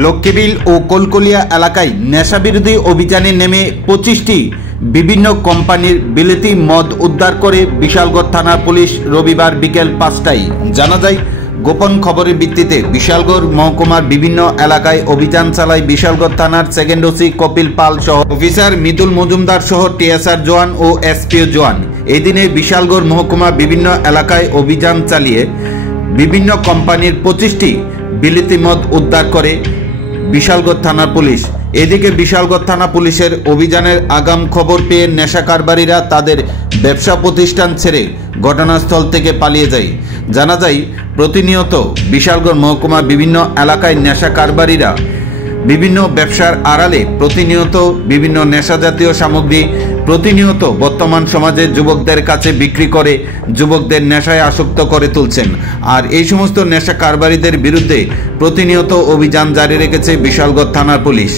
লক্ষ্মীবিল ও কলকলিয়া এলাকায় নেশাবিরোধী অভিযানে নেমে 25টি বিভিন্ন কোম্পানির বিলেতি মদ উদ্ধার করে বিশালগড় থানার পুলিশ রবিবার বিকেল 5টায়। জানা যায়, গোপন খবরের ভিত্তিতে বিশালগড় মহকুমার বিভিন্ন এলাকায় অভিযান চালায় বিশালগড় থানার সেকেন্ড ওসি কপিল পাল সহ অফিসার মৃদুল মজুমদার সহ টিএসআর জওয়ান ও এসপিও জওয়ান। এই দিনে বিশালগড় মহকুমা বিভিন্ন এলাকায় অভিযান চালিয়ে বিভিন্ন কোম্পানির 25টি বিলেতি মদ উদ্ধার করে বিশালগড় থানার পুলিশ। এদিকে বিশালগড় থানা পুলিশের অভিযানের আগাম খবর পেয়ে নেশা কারবারিরা তাদের ব্যবসা প্রতিষ্ঠান ছেড়ে ঘটনাস্থল থেকে পালিয়ে যায়। জানা যায়, প্রতিনিয়ত বিশালগড় মহকুমার বিভিন্ন এলাকায় নেশা কারবারিরা বিভিন্ন ব্যবসার আড়ালে প্রতিনিয়ত বিভিন্ন নেশা জাতীয় সামগ্রী প্রতিনিয়ত বর্তমান সমাজের যুবকদের কাছে বিক্রি করে যুবকদের নেশায় আসক্ত করে তুলছেন। আর এই সমস্ত নেশা কারবারিদের বিরুদ্ধে প্রতিনিয়ত অভিযান জারি রেখেছে বিশালগড় থানার পুলিশ।